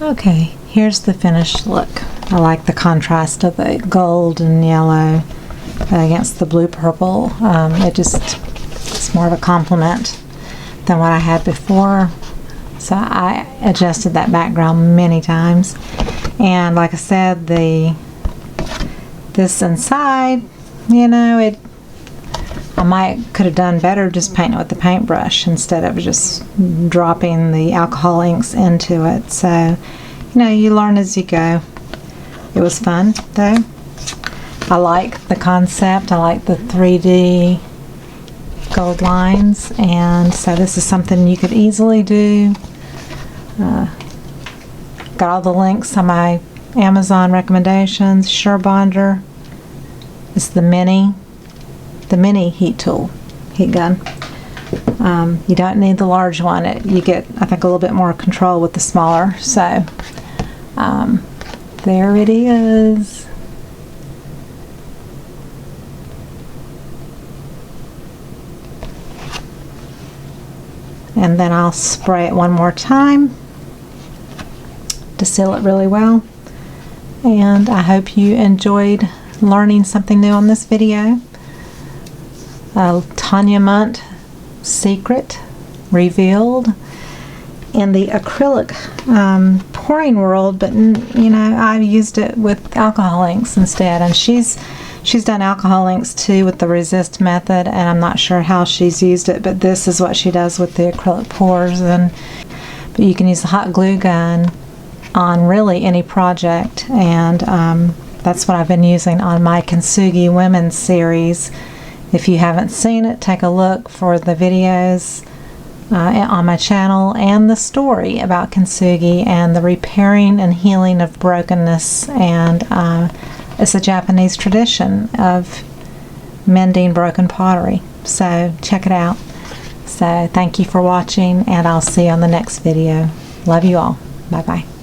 Okay, here's the finished look. I like the contrast of the gold and yellow against the blue purple. It's more of a compliment than what I had before. So I adjusted that background many times. And like I said, this inside, you know, I could have done better just painting it with the paintbrush instead of just dropping the alcohol inks into it. So, you know, you learn as you go. It was fun though. I like the concept. I like the 3D gold lines, and so this is something you could easily do. Got all the links on my Amazon recommendations. Surebonder. It's the mini heat gun. You don't need the large one. You get, I think, a little bit more control with the smaller. So there it is. And then I'll spray it one more time to seal it really well. And I hope you enjoyed learning something new on this video. Tanya Mundt secret revealed in the acrylic pouring world, but you know, I've used it with alcohol inks instead, and she's done alcohol inks too with the resist method, and I'm not sure how she's used it, but this is what she does with the acrylic pours. But you can use the hot glue gun on really any project, and that's what I've been using on my Kintsugi Women's series. If you haven't seen it, take a look for the videos on my channel and the story about Kintsugi and the repairing and healing of brokenness. And it's a Japanese tradition of mending broken pottery. So check it out. So thank you for watching, and I'll see you on the next video. Love you all. Bye-bye.